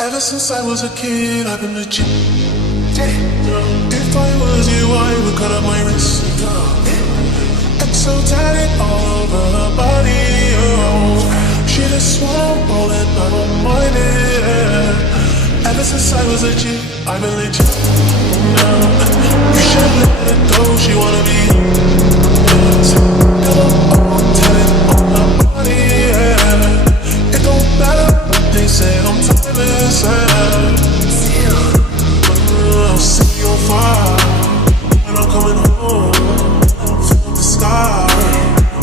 Ever since I was a kid, I've been legit. If I was you, I would cut up my wrist. So tatted all over her body, oh. She just wanna roll it, I don't mind it. Ever since I was a G, I've been legit. No, you should let it go, she wanna be. All tatted on her body, yeah. It don't matter what they say, I'm timeless. I'll set you on fire when I'm coming home.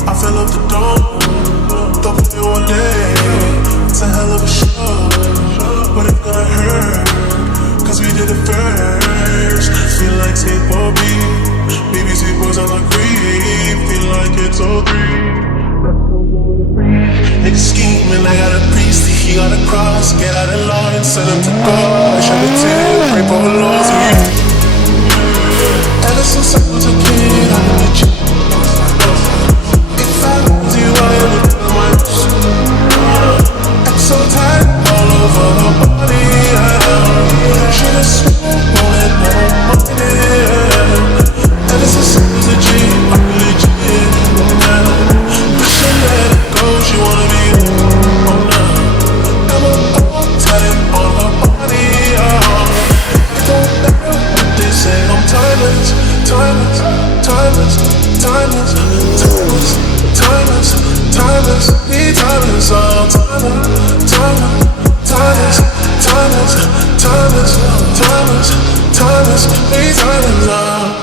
I fill up the dome, don't play one day. It's a hell of a show, but it's gonna hurt, cause we did it first. Feel like skateboard beat, BBC boys on the creep. Feel like it's all three. Niggas scheming, I got a priest, he got a cross. Get out of line, send him to God. Shed a tear, pray for the Lord's will. Ever since I was a kid, I've been legit. So tight all over her body, yeah. She just rolling on my money. Ever since I was a G, I'm legit, yeah. But she let it go, she wanna be, oh no. Never all tight on her body, yeah. It don't matter what they say, I'm timeless, timeless, timeless, timeless, timeless, timeless, timeless, be timeless, all timeless. Timeless, timeless, timeless, timeless, timeless, timeless, timeless,